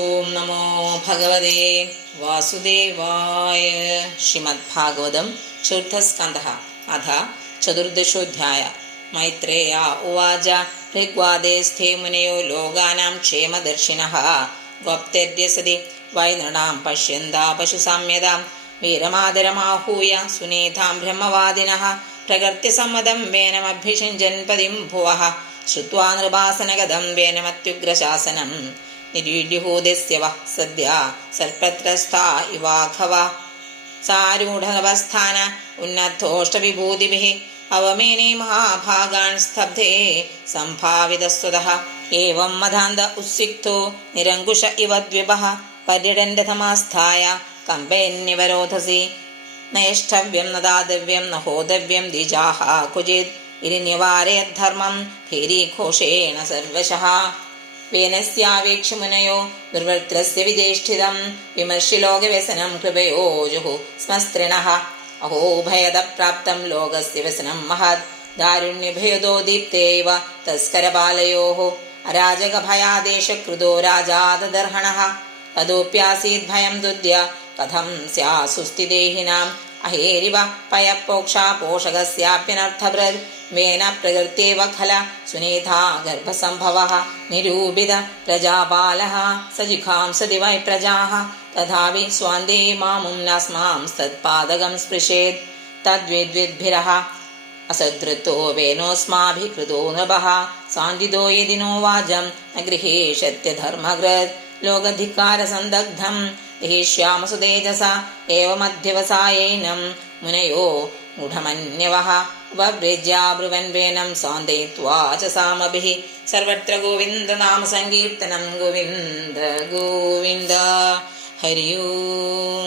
ഓം നമോ ഭഗവതേ വാസുദേവായ. ശ്രീമദ്ഭാഗവതം ചതുർത്ഥസ്കന്ധഃ അഥ ചതുർദശോऽധ്യായः. മൈത്രേയ ഉവാച ഋഗ്വാദേ സ്ഥേ മുനയോ ലോകാനാം ക്ഷേമദർശിനഃ ഗോപ്തര്യ സതി വൈനൃണാം പശ്യന്താ പശുസാമ്യതാം വീരമാദരമാഹൂയ സുനീതാം ബ്രഹ്മവാദിനഃ പ്രകൃത്യസമ്മതം വേനമഭ്യഷിഞ്ജൻ പതിം ഭുവഃ ശ്രുത്വാ നൃപാസനഗതം വേനമത്യുഗ്രശാസനം നിരീഢ്യഹൂദസ്യ വഃ സദ്യ സർപ്പത്രസ്ഥാ ഇവാഘവ സാരൂഢനവസ്ഥാന ഉന്നദ്ധോഷ്ടവിഭൂതിഭിഃ അവമേനേ മഹാഭാഗാൻ സ്തബ്ധേ സംഭാവിതസ്വതഃ ഏവം മദാന്ത ഉത്സിക്തോ നിരങ്കുശ ഇവ ദ്വിപഃ പര്യടൻരഥമാസ്ഥായ കമ്പയന്യവരോധസി നൈഷ്ഠവ്യം ന ദാതവ്യം ന ഹോതവ്യം ദ്വിജാഃ ക്വചിത് ഇതി നിവാരയദ്ധർമ്മം ഭേരീഘോഷേണ സർവശഃ വേനസ്യാവേക്ഷ്യ മുനയോ ദുർവൃത്രസ്യ വിജേഷ്ഠിതം വിമർശ്യ ലോകവ്യസനം കൃപയോ ജുഹു സ്മസ്ത്രിണഃ അഹോ ഭയദ പ്രാപ്തം ലോകസ്യ വ്യസനം മഹത് ദാരുണ്യഭേദോ ദീപ്തേവ തസ്കരബാലയോഃ അരാജകഭയാദേശകൃതോ രാജാദദർഹണഃ തദോപ്യാസീത് ഭയം തുദ്യ കഥം സ്യാസുസ്ഥിതേഹിനാം അഹേരിവ പയപോക്ഷാ പോഷകസ്യാപ്യനർത്ഥഭൃദ് വേന പ്രകൃത്യേവ ഖല സുനീതാ ഗർഭസംഭവഃ നിരൂപിത പ്രജാപാലഃ സജിഘാംസതി വൈ പ്രജാഃ തഥാപി സ്വാന്തേ മാമും നസ്മാംസ്തത്പാദകം സ്പൃശേത് തദ്വിദ്വിദ്ഭിരഃ അസദൃത്തോ വേനോസ്മാഭികൃതോ നൃപഃ സാന്ദിതോ യദി നോ വാചം ന ഗൃഹീഷ്യത്യധർമ്മകൃത് ലോകധികാരസന്ദഗ്ധം ദഹിഷ്യാമസുതേജസ ഏവമധ്യവസായേനം മുനയോ മൂഢമന്യവഃ ഉപവ്രജ്യാബ്രുവൻ വേനം സാന്ദയിത്വാ ച സാമഭിഃ സർവത്ര ഗോവിന്ദനാമസങ്കീർത്തനം ഗോവിന്ദ ഗോവിന്ദ. ഹരി ഓം.